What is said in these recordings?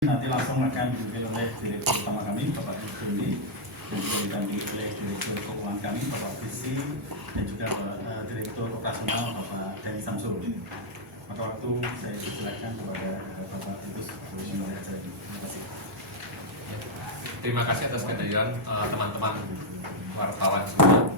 Nanti langsung akan dipimpin oleh Direktur Utama kami, Bapak Juli, dan juga didampingi oleh Direktur Keuangan kami, Bapak Visi, dan juga Direktur Operasional, Bapak Dhani Samsul. Maka waktu saya silakan kepada Bapak Titus untuk acara ini. Terima kasih. Terima kasih atas kehadiran teman-teman wartawan semua.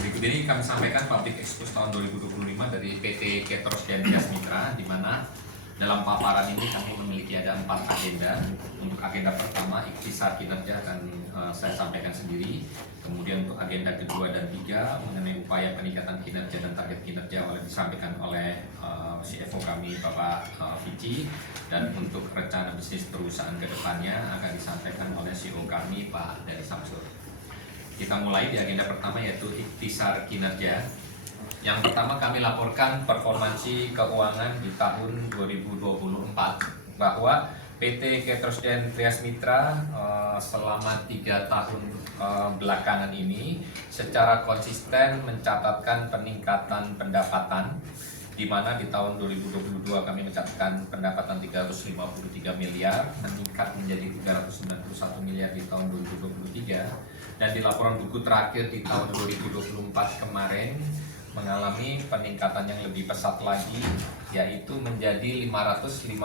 Berikut ini kami sampaikan public expose tahun 2025 dari PT Ketros dan Trias Mitra, di mana dalam paparan ini kami memiliki ada 4 agenda. Untuk agenda pertama, ikhtisar kinerja akan saya sampaikan sendiri. Kemudian untuk agenda kedua dan 3 mengenai upaya peningkatan kinerja dan target kinerja disampaikan oleh CFO kami Bapak Vici, dan untuk rencana bisnis perusahaan ke depannya akan disampaikan oleh CEO kami Pak Dhani Samsul. Kita mulai di agenda pertama, yaitu ikhtisar kinerja. Yang pertama kami laporkan performansi keuangan di tahun 2024, bahwa PT Ketros dan Trias Mitra selama 3 tahun belakangan ini secara konsisten mencatatkan peningkatan pendapatan, di mana di tahun 2022 kami mencatatkan pendapatan 353 miliar, meningkat menjadi 391 miliar di tahun 2023, dan di laporan buku terakhir di tahun 2024 kemarin mengalami peningkatan yang lebih pesat lagi, yaitu menjadi 556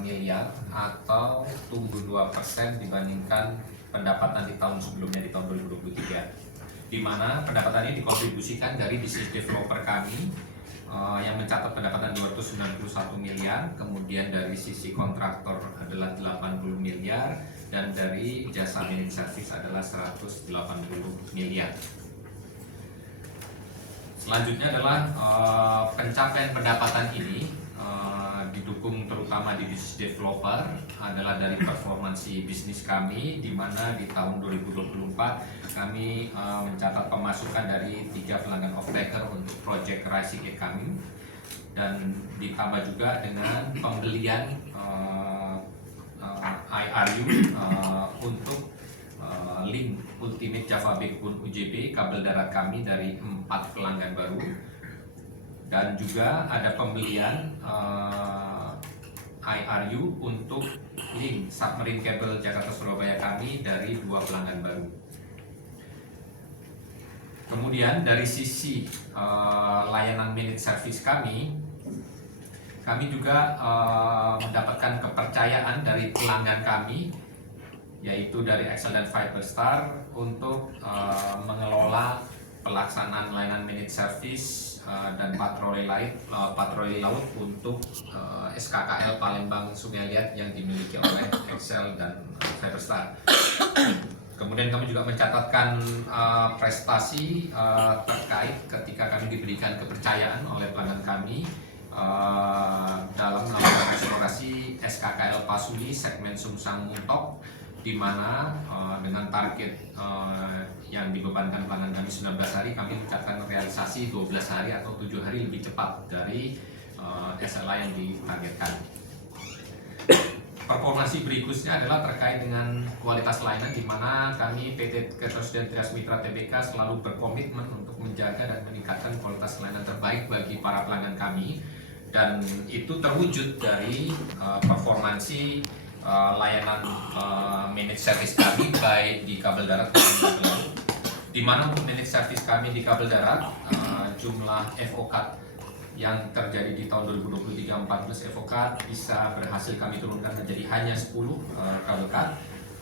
miliar atau tumbuh 2% dibandingkan pendapatan di tahun sebelumnya di tahun 2023, di mana pendapatan ini dikontribusikan dari bisnis developer kami yang mencatat pendapatan 291 miliar, kemudian dari sisi kontraktor adalah 80 miliar, dan dari jasa managed service adalah 180 miliar. Selanjutnya adalah pencapaian pendapatan ini didukung terutama di bisnis developer adalah dari performansi bisnis kami, di mana di tahun 2024 kami mencatat pemasukan dari 3 pelanggan off-taker untuk project Rising kami, dan ditambah juga dengan pembelian IRU untuk link Ultimate Java Backbone UJB kabel darat kami dari 4 pelanggan baru, dan juga ada pembelian IRU untuk link submarine kabel Jakarta Surabaya kami dari 2 pelanggan baru. Kemudian dari sisi layanan managed service kami juga mendapatkan kepercayaan dari pelanggan kami, yaitu dari Excel dan Fiberstar, untuk mengelola pelaksanaan layanan managed service dan patroli laut untuk SKKL Palembang Sungai Liat yang dimiliki oleh Excel dan Fiberstar. Kemudian kami juga mencatatkan prestasi terkait ketika kami diberikan kepercayaan oleh pelanggan kami dalam melakukan eksplorasi SKKL Pasuli segmen Sungsang Muntok, di mana dengan target yang dibebankan pelanggan kami 19 hari, kami mencatatkan realisasi 12 hari atau 7 hari lebih cepat dari SLA yang ditargetkan. Performansi berikutnya adalah terkait dengan kualitas layanan, di mana kami PT Ketros dan Trias Mitra Tbk selalu berkomitmen untuk menjaga dan meningkatkan kualitas layanan terbaik bagi para pelanggan kami, dan itu terwujud dari performansi layanan managed service kami baik di kabel darat maupun kabel laut, di mana untuk managed service kami di kabel darat jumlah FOCAT yang terjadi di tahun 2023 14 FOCAT bisa berhasil kami turunkan menjadi hanya 10 kabel cut.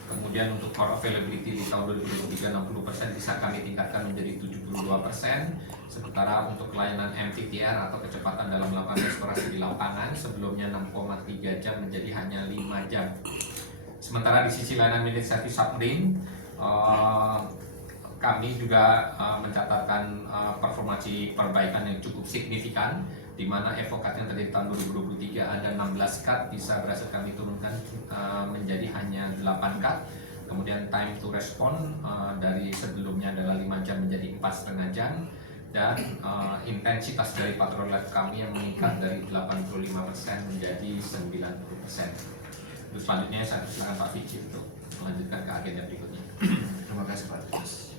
Kemudian untuk core availability di tahun 2023 60% bisa kami tingkatkan menjadi 72%. Sementara untuk layanan MTTR atau kecepatan dalam melakukan eksplorasi di lapangan sebelumnya 6,3 jam menjadi hanya 5 jam. Sementara di sisi layanan managed service submarine, kami juga mencatatkan performansi perbaikan yang cukup signifikan, di mana FOCAT yang terjadi tahun 2023 ada 16 cut bisa berhasil kami turunkan menjadi hanya 8 cut. Kemudian time to respond dari sebelumnya adalah 5 jam menjadi 4,5 jam, dan intensitas dari patroli kami yang meningkat dari 85% menjadi 90%. Terus selanjutnya saya silakan Pak Vici untuk melanjutkan ke agenda berikutnya. Terima kasih Pak Titus.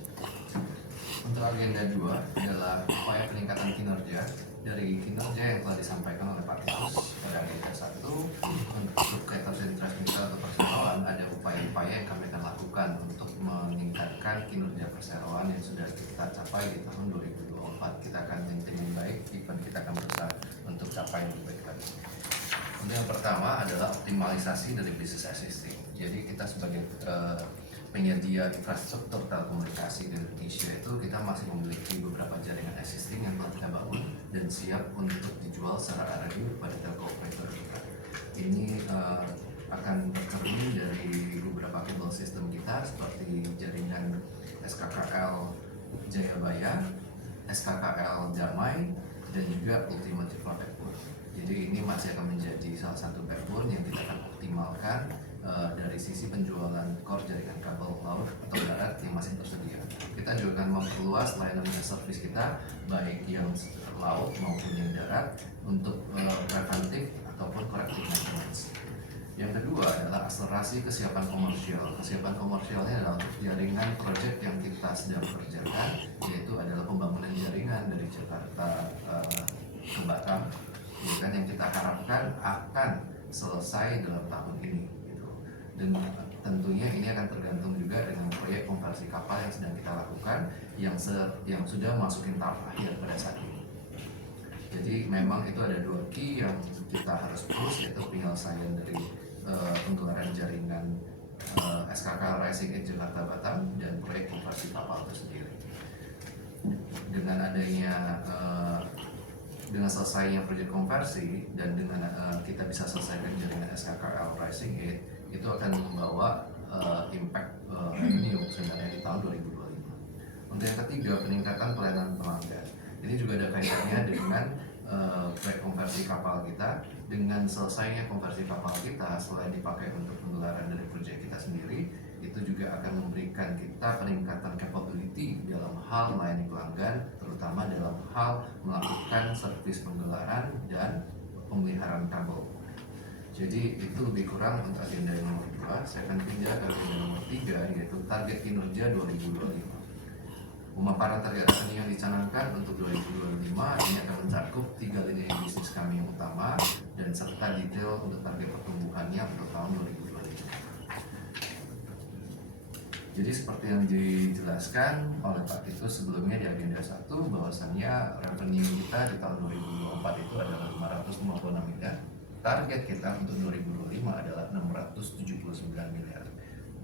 Untuk agenda 2 adalah upaya peningkatan kinerja dari kinerja yang telah disampaikan oleh Pak Titus pada agenda 1 untuk Caters and Transmitter atau perseroan, ada upaya-upaya yang kami akan lakukan untuk meningkatkan kinerja perseroan yang sudah kita capai di tahun 2024. Kita akan maintain yang baik, even kita akan berusaha untuk capai yang lebih baik lagi. Untuk yang pertama adalah optimalisasi dari business existing. Jadi kita sebagai penyedia infrastruktur telekomunikasi di Indonesia itu kita masih memiliki beberapa jaringan existing yang telah kita bangun dan siap untuk dijual secara RRU kepada telco operator kita. Ini akan tercermin dari beberapa kabel sistem kita seperti jaringan SKKL Jayabaya, SKKL Damai, dan juga Ultimate Backbone. Jadi ini masih akan menjadi salah satu backbone yang kita akan optimalkan dari sisi penjualan core jaringan kabel laut atau darat yang masih tersedia. Kita juga akan memperluas layanan service kita baik yang laut maupun yang darat untuk preventif ataupun corrective maintenance. Yang kedua adalah akselerasi kesiapan komersial. Kesiapan komersialnya adalah untuk jaringan proyek yang kita sedang kerjakan, yaitu adalah pembangunan jaringan dari Jakarta ke Batam, yang kita harapkan akan selesai dalam tahun ini. Dan tentunya ini akan tergantung juga dengan proyek konversi kapal yang sedang kita lakukan yang sudah masukin tahap akhir pada saat ini. Jadi memang itu ada 2 key yang kita harus push, yaitu penyelesaian dari penggelaran jaringan SKK Rising Edge Jakarta Batam dan proyek konversi kapal itu sendiri. Dengan adanya dengan selesainya proyek konversi dan dengan kita bisa selesaikan jaringan SKKL Rising Edge, itu akan membawa impact revenue sebenarnya di tahun 2025. Untuk yang ketiga, peningkatan pelayanan pelanggan. Ini juga ada kaitannya dengan proyek konversi kapal kita. Dengan selesainya konversi kapal kita, selain dipakai untuk penggelaran dari proyek kita sendiri, itu juga akan memberikan kita peningkatan capability dalam hal melayani pelanggan, terutama dalam hal melakukan servis penggelaran dan pemeliharaan kabel. Jadi itu lebih kurang untuk agenda yang nomor 2. Saya akan pindah ke agenda nomor 3, yaitu target kinerja 2025. Pemaparan target revenue yang dicanangkan untuk 2025 ini akan mencakup 3 lini bisnis kami yang utama dan serta detail untuk target pertumbuhannya untuk tahun 2025. Jadi seperti yang dijelaskan oleh Pak Titus sebelumnya di agenda 1, bahwasannya revenue kita di tahun 2024 itu adalah 556 miliar. Target kita untuk 2025 adalah 679 miliar.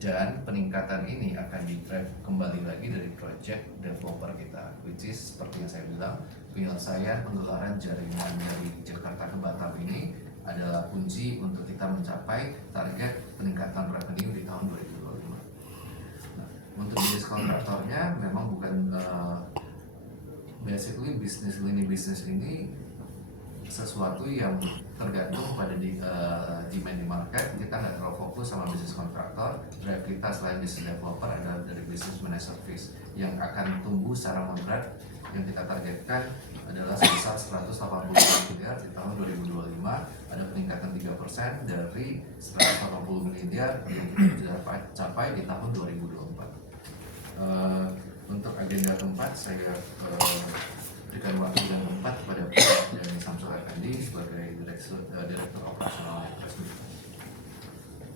Dan peningkatan ini akan di-drive kembali lagi dari project developer kita, which is seperti yang saya bilang, penyelesaian penggelaran jaringan dari Jakarta ke Batam ini adalah kunci untuk kita mencapai target peningkatan revenue di tahun 2025. Nah, untuk bisnis kontraktornya memang bukan basically lini bisnis ini sesuatu yang tergantung pada demand di market. Kita nggak terlalu fokus sama bisnis kontraktor. Drive kita selain bisnis developer adalah dari bisnis managed service yang akan tumbuh secara moderat. Yang kita targetkan adalah sebesar 180 miliar di tahun 2025. Ada peningkatan 3% dari 180 miliar yang kita capai di tahun 2024. Untuk agenda keempat, saya berikan waktu dan tempat kepada Pak Dhani Samsul Effendi sebagai Direktur Operasional Transmitra.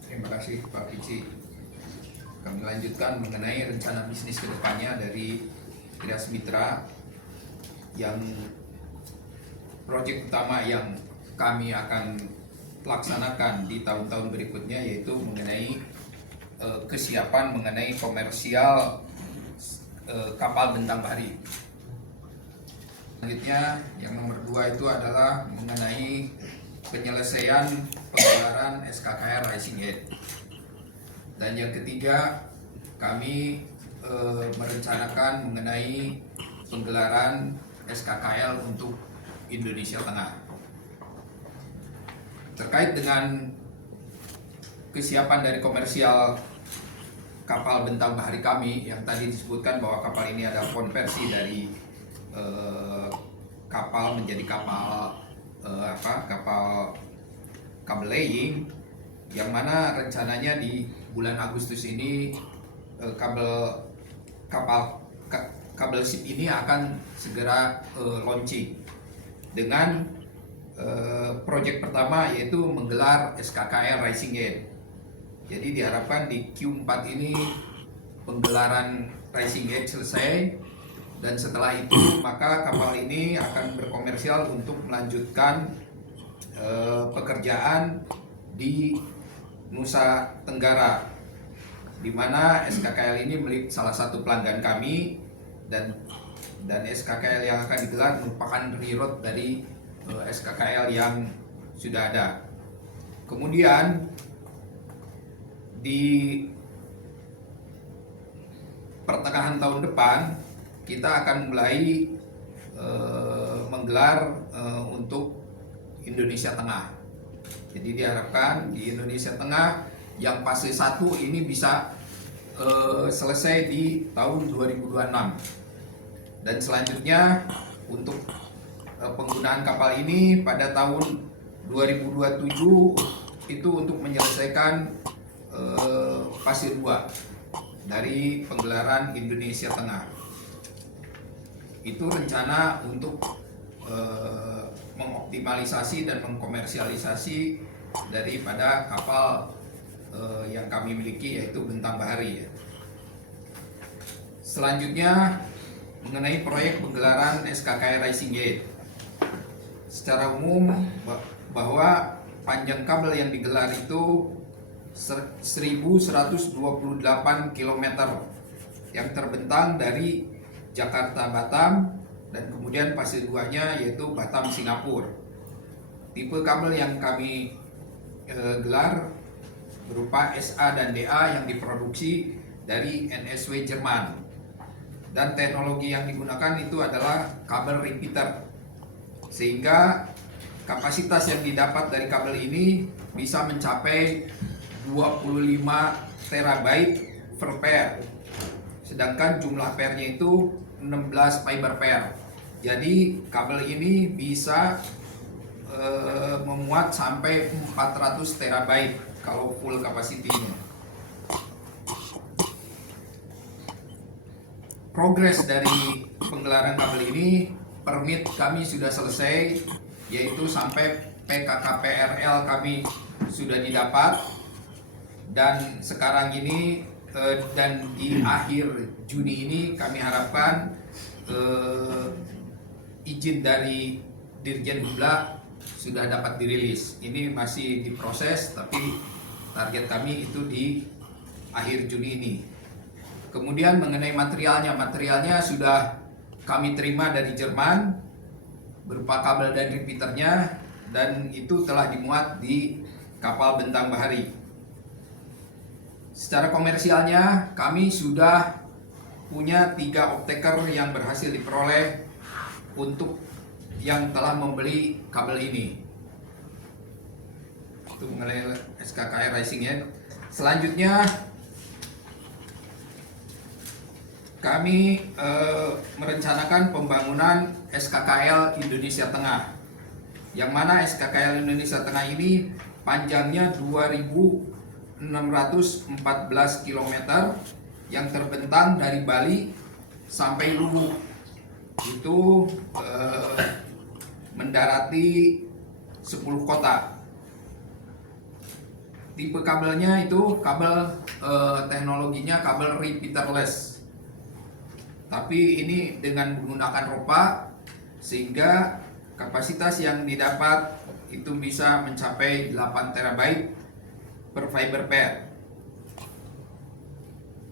Terima kasih Pak Kici. Kami lanjutkan mengenai rencana bisnis kedepannya dari Transmitra, yang proyek utama yang kami akan laksanakan di tahun-tahun berikutnya, yaitu mengenai kesiapan mengenai komersial kapal bentang bahari. Selanjutnya yang nomor 2 itu adalah mengenai penyelesaian penggelaran SKKR Rising Edge. Dan yang ketiga, kami merencanakan mengenai penggelaran SKKL untuk Indonesia Tengah. Terkait dengan kesiapan dari komersial kapal bentang bahari kami, yang tadi disebutkan bahwa kapal ini adalah konversi dari kapal menjadi kapal kapal kabel laying, yang mana rencananya di bulan Agustus ini kabel ship ini akan segera launching. dengan proyek pertama yaitu menggelar SKKL Rising Gate. Jadi diharapkan di Q4 ini penggelaran Rising Gate selesai, dan setelah itu maka kapal ini akan berkomersial untuk melanjutkan pekerjaan di Nusa Tenggara, di mana SKKL ini milik salah satu pelanggan kami, dan SKKL yang akan digelar merupakan reroute dari SKKL yang sudah ada. Kemudian di pertengahan tahun depan kita akan mulai menggelar untuk Indonesia Tengah. Jadi diharapkan di Indonesia Tengah yang fase 1 ini bisa selesai di tahun 2026. Dan selanjutnya untuk penggunaan kapal ini pada tahun 2027 itu untuk menyelesaikan fase 2 dari penggelaran Indonesia Tengah. Itu rencana untuk mengoptimalisasi dan mengkomersialisasi daripada kapal yang kami miliki, yaitu Bentang Bahari. Selanjutnya mengenai proyek penggelaran SKKL Rising Gate. Secara umum bahwa panjang kabel yang digelar itu 1128 km yang terbentang dari Jakarta Batam, dan kemudian fase 2-nya yaitu Batam Singapura. Tipe kabel yang kami gelar berupa SA dan DA yang diproduksi dari NSW Jerman, dan teknologi yang digunakan itu adalah kabel repeater, sehingga kapasitas yang didapat dari kabel ini bisa mencapai 25 terabyte per pair, sedangkan jumlah pairnya itu 16 fiber pair. Jadi kabel ini bisa memuat sampai 400 terabyte kalau full kapasitinya. Progres dari penggelaran kabel ini, permit kami sudah selesai, yaitu sampai PKKPRL kami sudah didapat, dan sekarang ini dan di akhir Juni ini kami harapkan izin dari Dirjen Hubla sudah dapat dirilis. Ini masih diproses, tapi target kami itu di akhir Juni ini. Kemudian mengenai materialnya sudah kami terima dari Jerman berupa kabel dan repeaternya, dan itu telah dimuat di kapal Bentang Bahari. Secara komersialnya kami sudah punya 3 off-taker yang berhasil diperoleh untuk yang telah membeli kabel ini. Itu mengenai SKKL Rising Gate. Selanjutnya kami merencanakan pembangunan SKKL Indonesia Tengah, yang mana SKKL Indonesia Tengah ini panjangnya 2.614 km yang terbentang dari Bali sampai Luwu. Itu mendarati 10 kota. Tipe kabelnya itu kabel teknologinya kabel repeaterless. Tapi ini dengan menggunakan ropa, sehingga kapasitas yang didapat itu bisa mencapai 8 terabyte per fiber pair.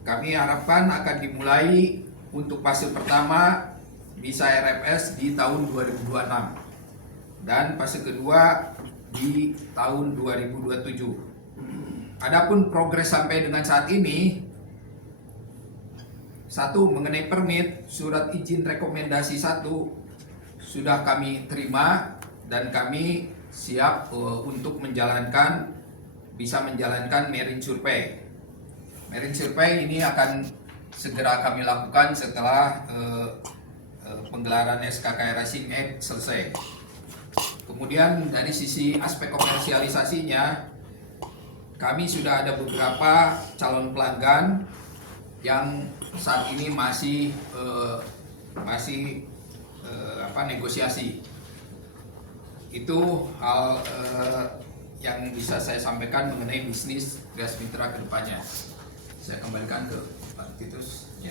Kami harapkan akan dimulai untuk fase pertama bisa RFS di tahun 2026, dan fase kedua di tahun 2027. Adapun progres sampai dengan saat ini, 1. Mengenai permit, surat izin rekomendasi 1 sudah kami terima, dan kami siap untuk bisa menjalankan marine survey. Marine survey ini akan segera kami lakukan setelah penggelaran SKKL Rising Gate selesai. Kemudian dari sisi aspek komersialisasinya, kami sudah ada beberapa calon pelanggan yang saat ini masih negosiasi. Itu hal yang bisa saya sampaikan mengenai bisnis Gas Mitra ke depannya. Saya kembalikan ke Pak Titus. Ya.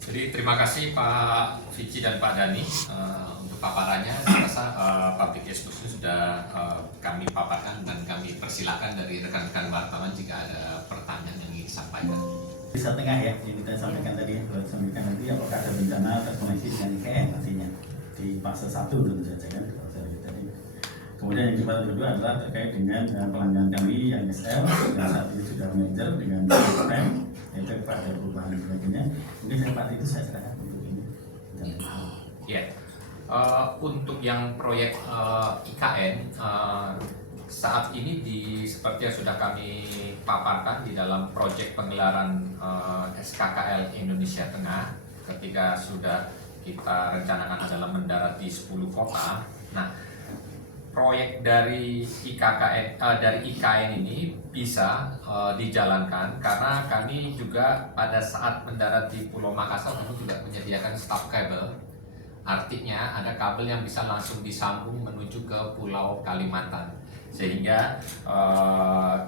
Jadi terima kasih Pak Vici dan Pak Dani untuk paparannya. Saya rasa public exposure sudah kami paparkan dan kami persilakan dari rekan-rekan wartawan jika ada pertanyaan yang ingin disampaikan. Bisa tengah ya, yang kita sampaikan tadi, kalau sampaikan nanti apakah ada bencana terkoneksi dengan IKN nantinya di fase 1 tentu saja kan, kalau saya lihat tadi. Kemudian yang kedua adalah terkait dengan pelanggan kami yang SL yang saat ini sudah manajer dengan PEM, itu pada perubahan dan sebagainya. Mungkin saya Pak itu saya serahkan untuk ini. Ya, untuk yang proyek IKN saat ini seperti yang sudah kami paparkan di dalam proyek penggelaran SKKL Indonesia Tengah, ketika sudah kita rencanakan adalah mendarat di 10 kota. Nah, proyek dari IKN ini bisa dijalankan karena kami juga pada saat mendarat di Pulau Makassar kami juga menyediakan staf kabel. Artinya ada kabel yang bisa langsung disambung menuju ke Pulau Kalimantan, sehingga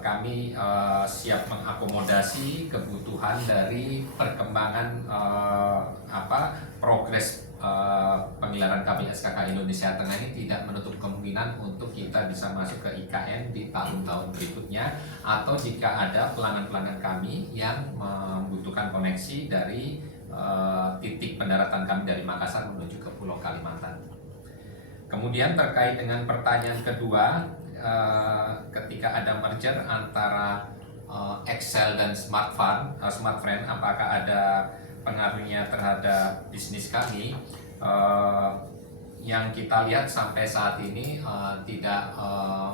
kami siap mengakomodasi kebutuhan dari perkembangan progres penggelaran kabel SKK Indonesia Tengah ini tidak menutup kemungkinan untuk kita bisa masuk ke IKN di tahun-tahun berikutnya, atau jika ada pelanggan-pelanggan kami yang membutuhkan koneksi dari titik pendaratan kami dari Makassar menuju ke Pulau Kalimantan. Kemudian terkait dengan pertanyaan kedua, ketika ada merger antara Excel dan Smartfren, apakah ada pengaruhnya terhadap bisnis kami? Yang kita lihat sampai saat ini tidak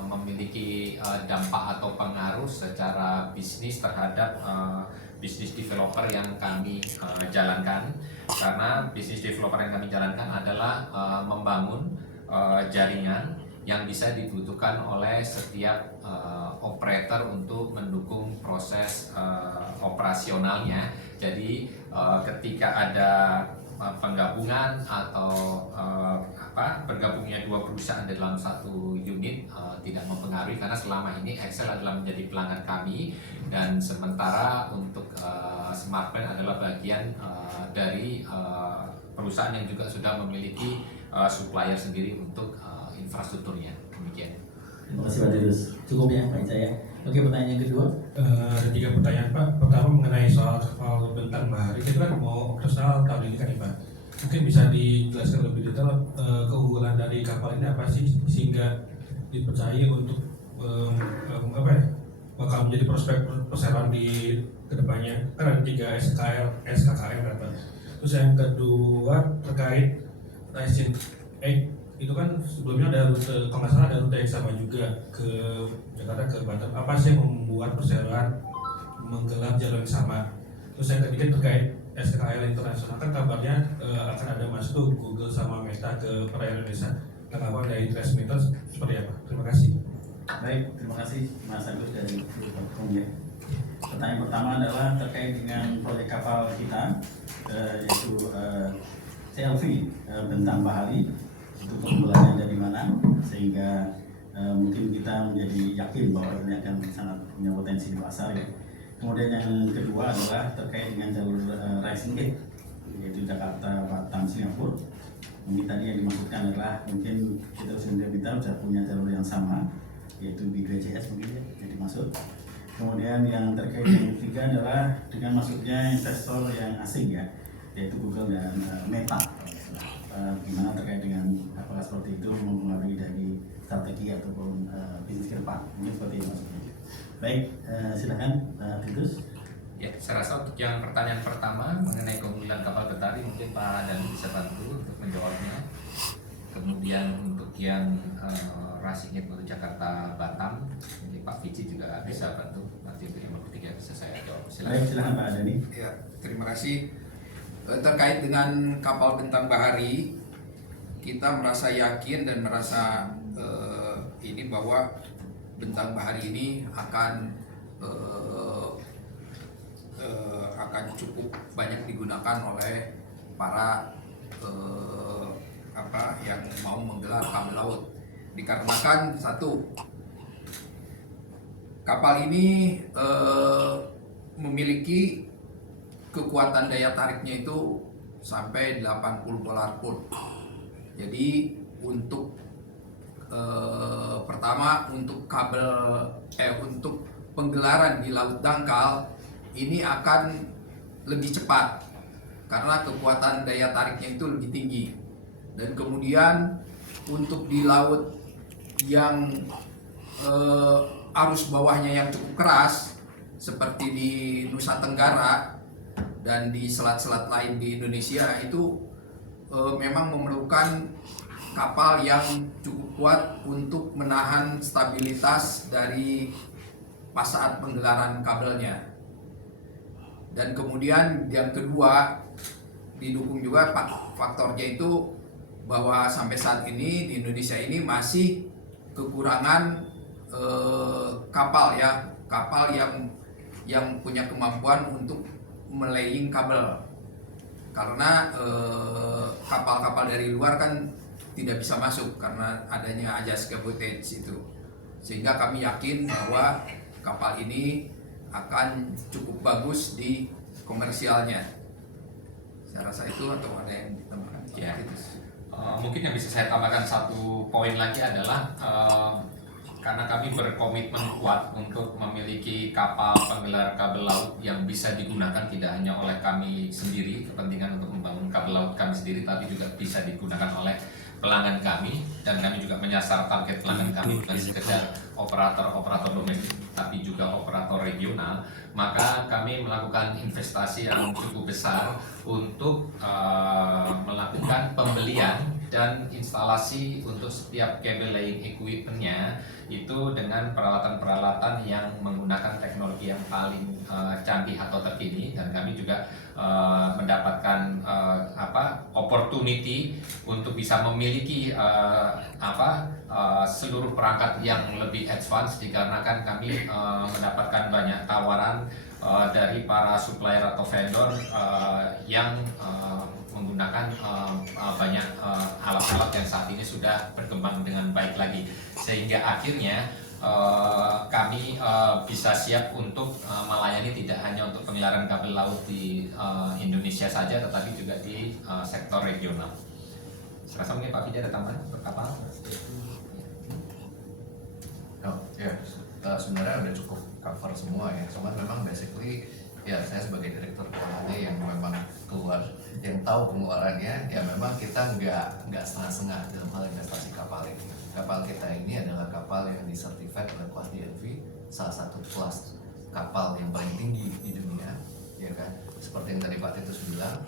memiliki dampak atau pengaruh secara bisnis terhadap bisnis developer yang kami jalankan, karena bisnis developer yang kami jalankan adalah membangun jaringan yang bisa dibutuhkan oleh setiap operator untuk mendukung proses operasionalnya. Jadi ketika ada penggabungan atau bergabungnya dua perusahaan dalam satu unit tidak mempengaruhi, karena selama ini Excel adalah menjadi pelanggan kami dan sementara untuk Smartfren adalah bagian dari perusahaan yang juga sudah memiliki supplier sendiri untuk infrastrukturnya. Demikian. Terima kasih Pak Dirus. Cukup ya Pak Ica ya. Oke, pertanyaan yang kedua. Ada 3 pertanyaan Pak. Pertama mengenai soal kapal Bentang Bahari. Kita kan mau operasional tahun ini kan ya Pak. Mungkin bisa dijelaskan lebih detail keunggulan dari kapal ini apa sih sehingga dipercaya untuk bakal menjadi prospek perseroan di kedepannya. Kan ada 3 SKKM kan Pak. Terus yang kedua terkait Rising 8 itu kan sebelumnya ada rute, kalau nggak salah ada rute yang sama juga ke Jakarta ke Batam. Apa sih yang membuat perseroan menggelar jalur yang sama? Terus yang ketiga terkait SKKL internasional, kan kabarnya akan ada masuk Google sama Meta ke perairan Indonesia. Tanggapan dari Transmeter seperti apa? Terima kasih. Baik, terima kasih Mas Agus dari Grup.com ya. Pertanyaan pertama adalah terkait dengan proyek kapal kita, yaitu CLV Bentang Bahari. Itu keunggulannya dari mana, sehingga mungkin kita menjadi yakin bahwa ini akan sangat punya potensi di pasar ya. Kemudian yang kedua adalah terkait dengan jalur Rising Gate, yaitu Jakarta, Batam, Singapura. Ini tadi yang dimaksudkan adalah mungkin kita sudah punya jalur yang sama, yaitu BPJS mungkin ya, yang dimaksud. Kemudian yang terkait yang ketiga adalah dengan masuknya investor yang asing ya, yaitu Google dan Meta. Gimana terkait dengan apakah seperti itu mempengaruhi dari strategi ataupun bisnis ke depan, mungkin seperti itu maksudnya. Baik, silakan Titus. Ya, saya rasa untuk yang pertanyaan pertama mengenai keunggulan kapal Betari mungkin Pak Dani bisa bantu untuk menjawabnya. Kemudian untuk yang Rising Gate untuk Jakarta Batam, mungkin Pak Vici juga bisa bantu. Nanti untuk yang ketiga bisa saya jawab. Baik, silakan Pak Dani. Ya, terima kasih. Terkait dengan kapal Bentang Bahari, kita merasa yakin dan merasa ini bahwa Bentang Bahari ini akan cukup banyak digunakan oleh para yang mau menggelar kabel laut. Dikarenakan satu, kapal ini memiliki kekuatan daya tariknya itu sampai 80 polar foot. Jadi untuk pertama untuk untuk penggelaran di laut dangkal ini akan lebih cepat karena kekuatan daya tariknya itu lebih tinggi. Dan kemudian untuk di laut yang arus bawahnya yang cukup keras seperti di Nusa Tenggara dan di selat-selat lain di Indonesia itu memang memerlukan kapal yang cukup kuat untuk menahan stabilitas dari pas saat penggelaran kabelnya. Dan kemudian yang kedua didukung juga faktornya itu bahwa sampai saat ini di Indonesia ini masih kekurangan kapal yang punya kemampuan untuk melaying kabel, karena kapal-kapal dari luar kan tidak bisa masuk karena adanya ajas cabotage itu, sehingga kami yakin bahwa kapal ini akan cukup bagus di komersialnya. Saya rasa itu, atau ada yang ditambahkan? Ya. Mungkin yang bisa saya tambahkan satu poin lagi adalah karena kami berkomitmen kuat untuk memiliki kapal penggelar kabel laut yang bisa digunakan tidak hanya oleh kami sendiri, kepentingan untuk membangun kabel laut kami sendiri, tapi juga bisa digunakan oleh pelanggan kami, dan kami juga menyasar target pelanggan kami bukan sekedar operator-operator domestik tapi juga operator regional. Maka kami melakukan investasi yang cukup besar untuk melakukan pembelian dan instalasi untuk setiap cable laying equipment-nya itu dengan peralatan-peralatan yang menggunakan teknologi yang paling canggih atau terkini. Dan kami juga mendapatkan opportunity untuk bisa memiliki seluruh perangkat yang lebih advance, dikarenakan kami mendapatkan banyak tawaran dari para supplier atau vendor yang menggunakan banyak alat-alat yang saat ini sudah berkembang dengan baik lagi, sehingga akhirnya kami bisa siap untuk melayani tidak hanya untuk penggelaran kabel laut di Indonesia saja, tetapi juga di sektor regional. Saya rasa mungkin Pak Fija ada tambahan untuk kapal? Sebenarnya udah cukup cover semua ya. Cuman memang basically ya saya sebagai direktur keuangannya yang memang keluar, yang tahu pengeluarannya, ya memang kita nggak setengah-setengah dalam hal investasi kapal ini. Kapal kita ini adalah kapal yang disertifikat oleh kelas DNV, salah satu kelas kapal yang paling tinggi di dunia, ya kan. Seperti yang tadi Pak Titus bilang,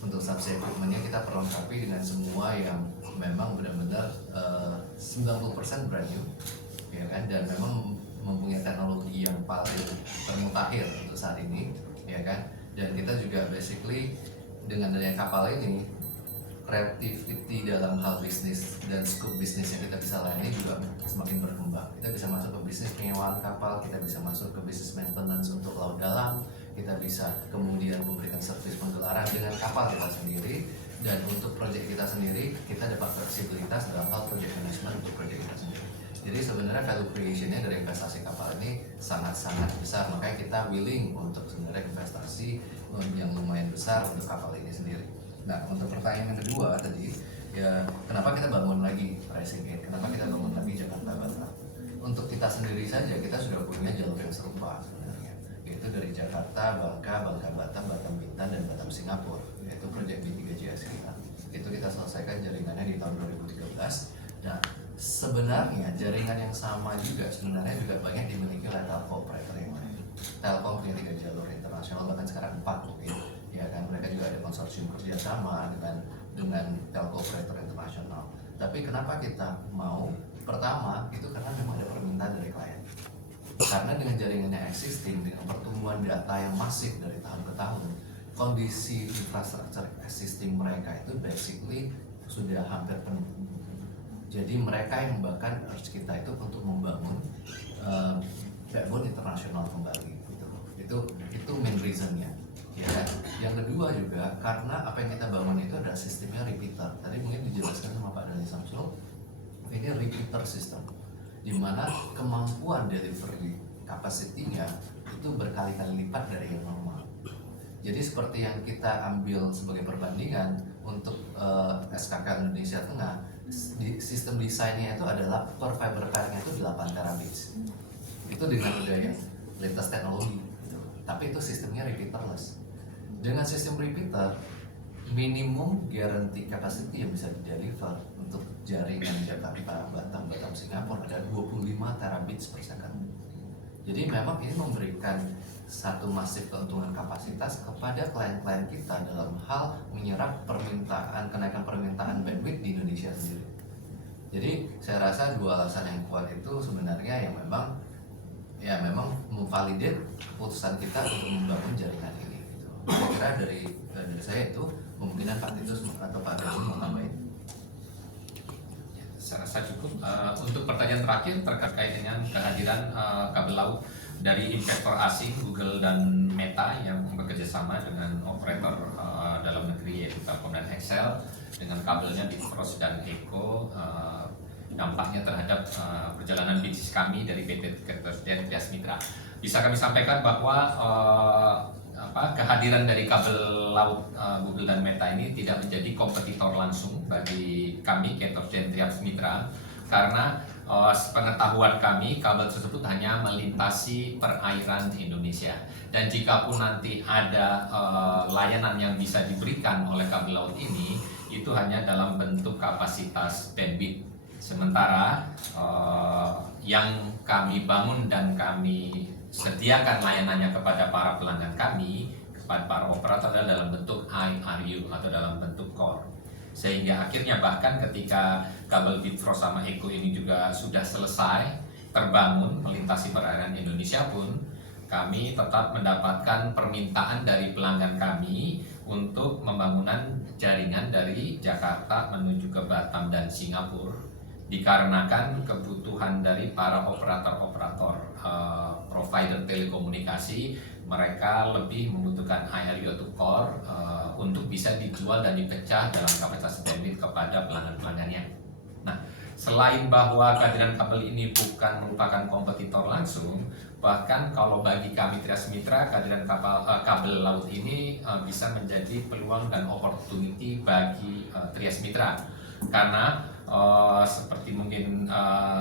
untuk subsea equipment-nya kita perlengkapi dengan semua yang memang benar-benar 90% brand new, ya kan, dan memang mempunyai teknologi yang paling termutakhir untuk saat ini, ya kan. Dan kita juga basically dengan adanya kapal ini, creativity dalam hal bisnis dan scope bisnis yang kita bisa layani juga semakin berkembang. Kita bisa masuk ke bisnis penyewaan kapal, kita bisa masuk ke bisnis maintenance untuk laut dalam, kita bisa kemudian memberikan servis penggelaran dengan kapal kita sendiri, dan untuk proyek kita sendiri kita dapat fleksibilitas dalam hal project management untuk proyek kita sendiri. Jadi sebenarnya value creation-nya dari investasi kapal ini sangat-sangat besar, makanya kita willing untuk sebenarnya investasi yang lumayan besar untuk kapal ini sendiri. Nah, untuk pertanyaan yang kedua tadi, ya kenapa kita bangun lagi Rising Gate, kenapa kita bangun lagi Jakarta Batam? Untuk kita sendiri saja kita sudah punya jalur yang serupa sebenarnya, yaitu dari Jakarta, Batam, Batam Bintan, dan Batam Singapura, yaitu proyek B3JS kita. Itu kita selesaikan jaringannya di tahun 2013. Nah, sebenarnya jaringan yang sama juga sebenarnya juga banyak dimiliki oleh telco operator yang lain. Telkom punya 3 jalur internasional, bahkan sekarang 4 mungkin, ya kan. Mereka juga ada konsorsium kerjasama dengan telco operator internasional. Tapi kenapa kita mau? Pertama itu karena memang ada permintaan dari klien. Karena dengan jaringannya existing, dengan pertumbuhan data yang masif dari tahun ke tahun, kondisi infrastruktur existing mereka itu basically sudah hampir penuh. Jadi mereka yang bahkan urge kita itu untuk membangun backbone internasional kembali gitu. Itu main reasonnya, ya kan. Yang kedua juga karena apa yang kita bangun itu ada sistemnya repeater. Tadi mungkin dijelaskan sama Pak Dani Samsul, ini repeater system, di mana kemampuan delivery capacity-nya itu berkali-kali lipat dari yang normal. Jadi seperti yang kita ambil sebagai perbandingan untuk SKK Indonesia Tengah, sistem desainnya itu adalah per fiber pair-nya itu 8 terabits. Itu dengan udah yang lintas teknologi gitu. Tapi itu sistemnya repeaterless. Dengan sistem repeater, minimum guarantee capacity yang bisa di-deliver untuk jaringan Jakarta, Batam, Singapura ada 25 terabits per second. Jadi memang ini memberikan satu masif keuntungan kapasitas kepada klien-klien kita dalam hal menyerap kenaikan permintaan bandwidth di Indonesia sendiri. Jadi saya rasa dua alasan yang kuat itu sebenarnya yang memang memvalidate keputusan kita untuk membangun jaringan ini. Gitu. Saya kira dari saya itu kemungkinan Pak Titus atau Pak Gaji mau tambahin. Saya rasa cukup. Untuk pertanyaan terakhir terkait dengan kehadiran kabel laut dari investor asing Google dan Meta yang bekerjasama dengan operator dalam negeri yaitu Telkom dan Excel dengan kabelnya Bifrost dan Eko, dampaknya terhadap perjalanan bisnis kami dari PT Ketros dan Trias Mitra. Bisa kami sampaikan bahwa kehadiran dari kabel laut Google dan Meta ini tidak menjadi kompetitor langsung bagi kami Ketros dan Trias Mitra, karena pengetahuan kami kabel tersebut hanya melintasi perairan Indonesia, dan jika pun nanti ada layanan yang bisa diberikan oleh kabel laut ini itu hanya dalam bentuk kapasitas bandwidth. Sementara yang kami bangun dan kami sediakan layanannya kepada para pelanggan kami, kepada para operator adalah dalam bentuk IRU atau dalam bentuk core. Sehingga akhirnya bahkan ketika kabel Bifrost sama Eko ini juga sudah selesai terbangun melintasi perairan Indonesia pun, kami tetap mendapatkan permintaan dari pelanggan kami untuk pembangunan jaringan dari Jakarta menuju ke Batam dan Singapura, dikarenakan kebutuhan dari para operator-operator provider telekomunikasi. Mereka lebih membutuhkan IRU atau core untuk bisa dijual dan dipecah dalam kapasitas bandwidth kepada pelanggan-pelanggannya. Nah, selain bahwa kehadiran kabel ini bukan merupakan kompetitor langsung, bahkan kalau bagi kami Trias Mitra, kehadiran kabel laut ini bisa menjadi peluang dan opportunity bagi Trias Mitra, karena seperti mungkin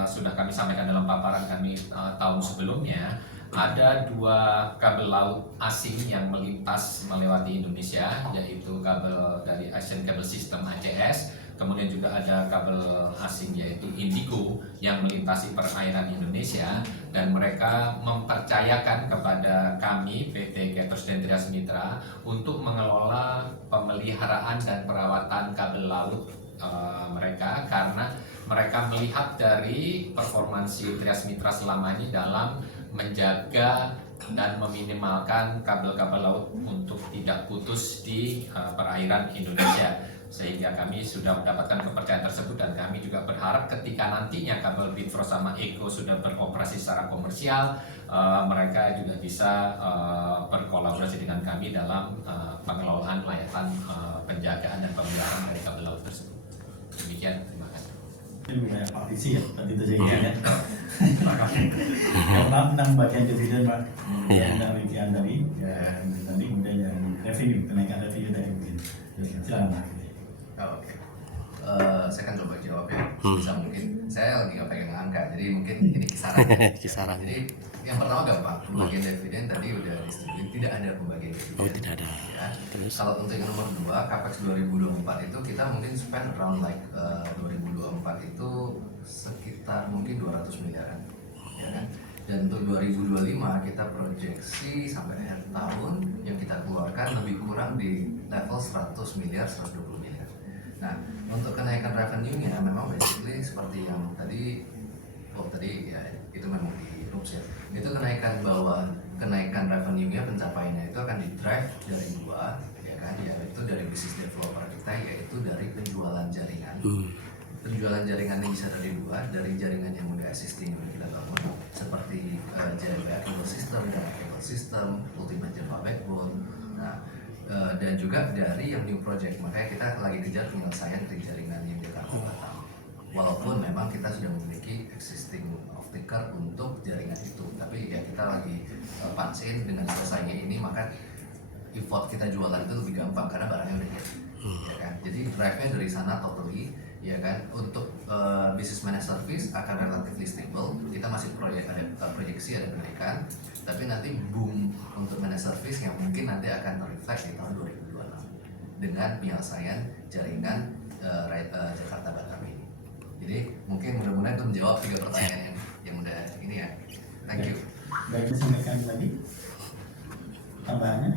sudah kami sampaikan dalam paparan kami tahun sebelumnya, ada 2 kabel laut asing yang melintas melewati Indonesia, yaitu kabel dari Asian Cable System ACS, kemudian juga ada kabel asing yaitu Indigo yang melintasi perairan Indonesia, dan mereka mempercayakan kepada kami PT Ketros dan Trias Mitra untuk mengelola pemeliharaan dan perawatan kabel laut mereka, karena mereka melihat dari performansi Trias Mitra selama ini dalam menjaga dan meminimalkan kabel-kabel laut untuk tidak putus di perairan Indonesia, sehingga kami sudah mendapatkan kepercayaan tersebut, dan kami juga berharap ketika nantinya kabel Bifrost sama Eko sudah beroperasi secara komersial, mereka juga bisa berkolaborasi dengan kami dalam pengelolaan layanan penjagaan dan pemeliharaan dari kabel laut tersebut. Demikian, terima kasih. Ini wilayah Pak Visi ya, tadi itu saya ya. Terima kasih. Yang pertama tentang bagian dividen Pak, tentang rincian tadi, dan nanti kemudian yang revenue, kenaikan revenue tadi mungkin. Silakan Pak. Oke. Saya akan coba jawab ya, bisa mungkin. Saya lagi nggak pegang angka, jadi mungkin ini kisaran. Kisaran. Jadi yang pertama gampang, pembagian dividen tadi udah disetujui, tidak ada pembagian dividen. Oh, tidak ada. Ya. Terus? Kalau untuk yang nomor 2, capex 2024 itu kita mungkin spend around 2024 itu sekitar mungkin 200 miliaran, ya kan? Dan untuk 2025 kita proyeksi sampai akhir tahun yang kita keluarkan lebih kurang di level 100 miliar, 120 miliar. Nah, untuk kenaikan revenue-nya memang basically seperti yang tadi ya itu memang di RUPS ya. Itu kenaikan revenue-nya, pencapaiannya itu akan di-drive dari 2, ya kan, yaitu dari bisnis developer kita, yaitu dari penjualan jaringan. Penjualan jaringannya bisa dari 2, dari jaringan yang udah existing yang kita bangun seperti JBA Cable System, Java Cable System, Ultimate Java Backbone. Nah, dan juga dari yang new project, makanya kita lagi kejar penyelesaian dari jaringan yang di Batam. walaupun memang kita sudah memiliki existing off-taker untuk jaringan itu, tapi ya kita lagi pansin dengan selesainya ini, maka effort kita jualan itu lebih gampang karena barangnya udah jadi, ya kan. Jadi drive-nya dari sana totally, ya kan. Untuk business managed service akan relatively stable. Kita masih ada proyeksi, ada kenaikan, tapi nanti boom untuk managed service yang mungkin nanti akan terreflect di tahun 2026 dengan penyelesaian jaringan Jakarta Batam ini. Jadi mungkin mudah-mudahan itu menjawab 3 pertanyaan yang udah ini ya. Thank you. Baik, disampaikan lagi tambahannya.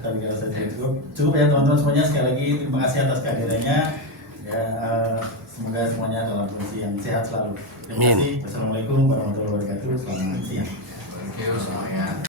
Tapi kalau saya cukup ya teman-teman semuanya, sekali lagi terima kasih atas kehadirannya ya, semoga semuanya dalam kondisi yang sehat selalu. Terima kasih. Wassalamualaikum warahmatullahi wabarakatuh. Selamat siang. Thank you semuanya.